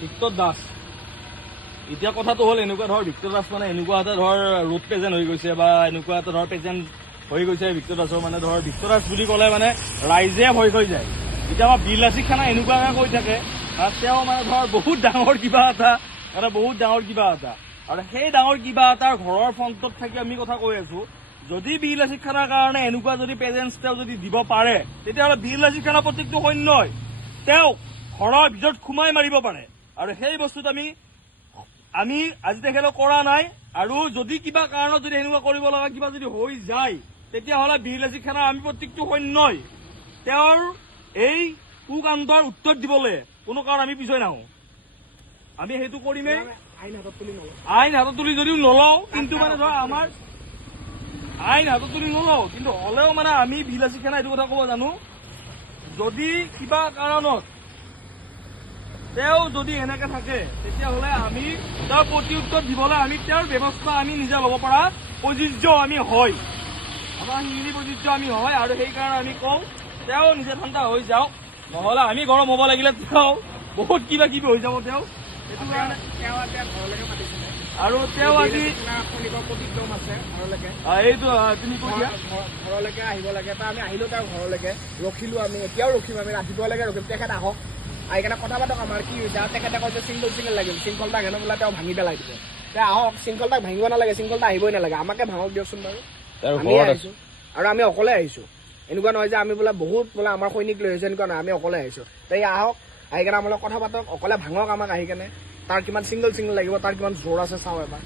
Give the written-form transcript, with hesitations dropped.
Victor Das এতিয়া কথাটো হ'ল এনেকুৱা ধৰ ভিক্টৰ দাস মানে এনেকুৱা এটা ধৰ ৰোড পেজেণ্ট হৈ গৈছে বা এনেকুৱা এটা ধৰ পেজেণ্ট হৈ গৈছে ভিক্টৰ দাসৰ মানে ধৰ ভিক্টৰ দাস বুলি ক'লে মানে ৰাইজে ভয় হৈ যায়। এতিয়া আমাৰ বিলাসী খানা এনেকুৱাকে কৈ থাকে তেওঁ মানে ধৰ বহুত ডাঙৰ কিবা এটা আৰু সেই ডাঙৰ কিবা এটাৰ ঘৰৰ ফ্ৰণ্টত থাকি আমি কথা কৈ আছো যদি বিলাসী খানাৰ কাৰণে এনেকুৱা যদি প্ৰেজেন্স তেওঁ যদি দিব পাৰে তেতিয়াহ'লে বিলাসী খানা প্ৰত্যেকটো সৈন্যই তেওঁক ঘৰৰ ভিতৰত সোমাই মাৰিব পাৰে আৰু সেই বস্তুত আমি আজি তেখেতক কৰা নাই আৰু যদি কিবা কাৰণত যদি এনেকুৱা কৰিব লগা কিবা যদি হৈ যায় তেতিয়াহ'লে বিলাসী খানাৰ আমি প্ৰত্যেকটো সৈন্যই তেওঁৰ এই কুকাণ্ডৰ উত্তৰ দিবলৈ কোনো কাৰণ আমি পিছুৱাই নাহো। আমি সেইটো কৰিমেই। আইন হাতত তুলি যদিও নলওঁ কিন্তু মানে ধৰ আমাৰ আইন হাতত তুলি নলওঁ কিন্তু হ'লেও মানে আমি বিলাসী খানা এইটো কথা ক'ব জানো যদি কিবা কাৰণত তেওঁ যদি এনেকে থাকে তেতিয়াহ'লে আমি তেওঁৰ প্ৰত্যুত্তৰ দিবলৈ আমি তেওঁৰ ব্যৱস্থা আমি নিজে ল'ব পৰা প্ৰযোজ্য আমি হয় আমাৰ সেইখিনি প্ৰযোজ্য আমি হয় আৰু সেইকাৰণে আমি কওঁ তেওঁ নিজে ঠাণ্ডা হৈ যাওক নহ'লে আমি গৰম হ'ব লাগিলে তেওঁ বহুত কিবা কিবি হৈ যাব তেওঁ সেইটো কাৰণে আৰু তেওঁ আজি এইটো তুমি কৈ দিয়া ঘৰলৈকে আহিব লাগে বা আমি আহিলো তেওঁৰ ঘৰলৈকে ৰখিলো আমি এতিয়াও ৰখিম আমি ৰাতিপুৱালৈকে ৰখিম তেখেত আহক আহি কেনে কথা পাতক আমাৰ কি হৈছে আৰু তেখেতে কৈছে চিংগল লাগিল শৃংখলতাক হেনো বোলে তেওঁ ভাঙি পেলাই দিব তেওঁ আহক শৃংখলতাক ভাঙিব নালাগে শৃংখলতা আহিবই নালাগে আমাকে ভাঙক দিয়কচোন বাৰু আমি আহিছো আৰু আমি অকলে আহিছো এনেকুৱা নহয় যে আমি বোলে বহুত বোলে আমাৰ সৈনিক লৈ আহিছো এনেকুৱা নহয় আমি অকলে আহিছো তাই আহক আহি কেনে আমাৰ কথা পাতক অকলে ভাঙক আমাক আহি কেনে তাৰ কিমান চিংগল লাগিব তাৰ কিমান জোৰ আছে চাওঁ এবাৰ